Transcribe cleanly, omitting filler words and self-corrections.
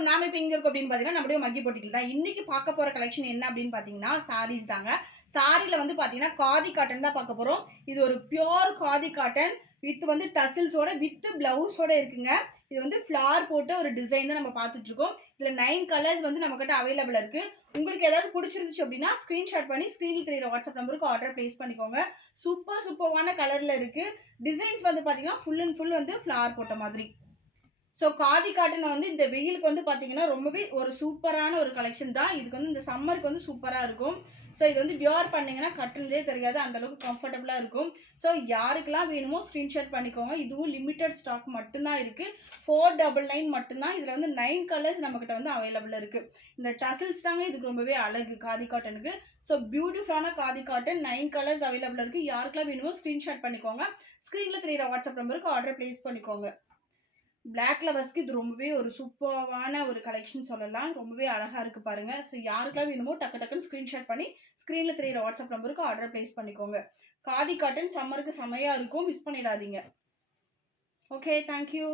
வணக்கம். நாம இப்ப எங்க இருக்கோம் அப்படின்னு பாத்தீங்கன்னா, நம்முடைய மக்கி பொட்டிக்கில தான். இன்னைக்கு பார்க்க போற கலெக்ஷன் என்ன அப்படின்னு பாத்தீங்கன்னா, சாரீஸ் தாங்க. சாரில வந்து பாத்தீங்கன்னா, காதி காட்டன் தான் பார்க்க போறோம். இது ஒரு பியூர் காதி காட்டன் வித் வந்து டசில்ஸோட வித் பிளவுஸோட இருக்குங்க. இது வந்து ஃப்ளார் போட்ட ஒரு டிசைன் தான் நம்ம பார்த்துட்டு இருக்கோம். இதுல 9 கலர்ஸ் வந்து நம்மகிட்ட அவைலபிள் இருக்கு. உங்களுக்கு ஏதாவது பிடிச்சிருந்துச்சு அப்படின்னா ஸ்கிரீன்ஷாட் பண்ணி ஸ்கிரீன்ல தெரியுற வாட்ஸ்அப் நம்பருக்கு ஆர்டர் பிளேஸ் பண்ணிக்கோங்க. சூப்பரான கலர்ல இருக்கு. டிசைன்ஸ் வந்து பாத்தீங்கன்னா ஃபுல் அண்ட் ஃபுல் வந்து ஃப்ளார் போட்ட மாதிரி. ஸோ காதி காட்டன் வந்து இந்த வெயிலுக்கு வந்து பார்த்தீங்கன்னா ரொம்பவே ஒரு சூப்பரான ஒரு கலெக்ஷன் தான். இதுக்கு வந்து இந்த சம்மருக்கு வந்து சூப்பராக இருக்கும். ஸோ இது வந்து வியர் பண்ணிங்கன்னா கட்டனதே தெரியாது, அந்தளவுக்கு கம்ஃபர்டபுளாக இருக்கும். ஸோ யாருக்கெல்லாம் வேணுமோ ஸ்க்ரீன்ஷாட் பண்ணிக்கோங்க. இதுவும் லிமிட்டட் ஸ்டாக் மட்டும்தான் இருக்குது. 499 மட்டும்தான். இதில் வந்து 9 கலர்ஸ் நம்மக்கிட்ட வந்து அவைலபிள் இருக்குது. இந்த டசில்ஸ் தாங்க இதுக்கு ரொம்பவே அழகு காதி காட்டனுக்கு. ஸோ பியூட்டிஃபுல்லான காதி காட்டன் 9 கலர்ஸ் அவைலபிள் இருக்குது. யாருக்கெல்லாம் வேணுமோ ஸ்க்ரீன்ஷாட் பண்ணிக்கோங்க. ஸ்க்ரீனில் தெரியிற வாட்ஸ்அப் நம்பருக்கு ஆர்டர் பிளேஸ் பண்ணிக்கோங்க. பிளாக் லவர்ஸ்க்கு இது ரொம்பவே ஒரு சூப்பரான ஒரு கலெக்ஷன் சொல்லலாம். ரொம்பவே அழகா இருக்கு பாருங்க. ஸோ யாருக்கெல்லாம் வேணுமோ டக்குன்னு ஸ்க்ரீன்ஷாட் பண்ணி ஸ்க்ரீனில் தெரியிற வாட்ஸ்அப் நம்பருக்கு ஆர்டர் பிளேஸ் பண்ணிக்கோங்க. காதி காட்டன் சம்மருக்கு செமையாக இருக்கும். மிஸ் பண்ணிடாதீங்க. Okay, thank you.